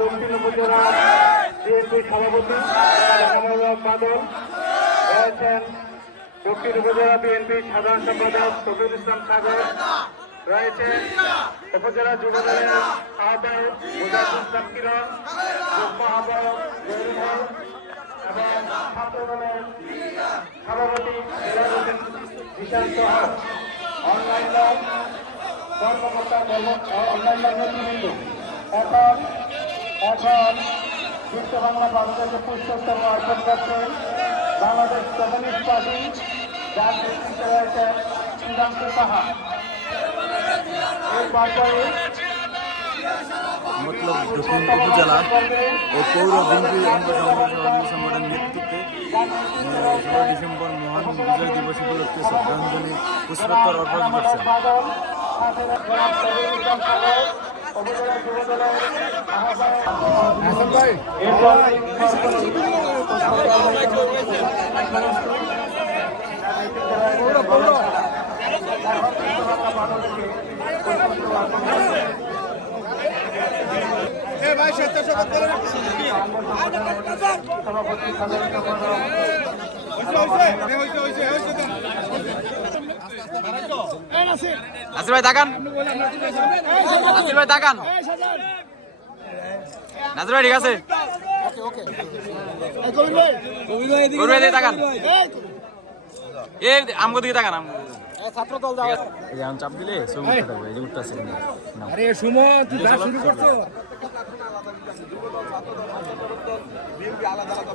দক্ষিণ উপজেলা বিএনপি সভাপতি বাদল রয়েছেন, দক্ষিণ উপজেলা বিএনপি সাধারণ সম্পাদক ফজলুল ইসলাম সাগর রয়েছেন, উপজেলা যুবদলের আহ্বায়ক মুজাহিদুল ইসলাম কিরণ, যুগ্ম আহ্বায়ক জহিরুল হক এবং ছাত্রদলের সভাপতি জেলার বিশান্ত হক, অন্যান্য কর্মকর্তা অন্যান্য নেতৃবৃন্দ। এখন বিশ্ব বাংলা বাংলাদেশে পুষ্পস্তম্ভ অর্পণ করছেন বাংলাদেশ কমিউনিস্ট পার্টি, যার নেতৃত্বে রয়েছেন সুধাংশু সাহা। এই পর্যায়ে মতলব দক্ষিণ উপজেলা ও পৌর বিএনপির অঙ্গ সংগঠনের নেতৃত্বে 16 ডিসেম্বর মহান বিজয় দিবস উপলক্ষে শ্রদ্ধাঞ্জলি পুষ্পোত্তর অর্পণ করছেন। নাসির ভাই তাকান, নাসির ভাই তাকান, নাসির ভাই ঠিক আছে, তাকান, আমগো দিকে তাকান, ছাত্র দল চাপ দিলে ছবি উঠতে থাকবে, এই যে উঠতেছে। আরে সুমন তুই যা শুরু করছো। আলাদা আলাদা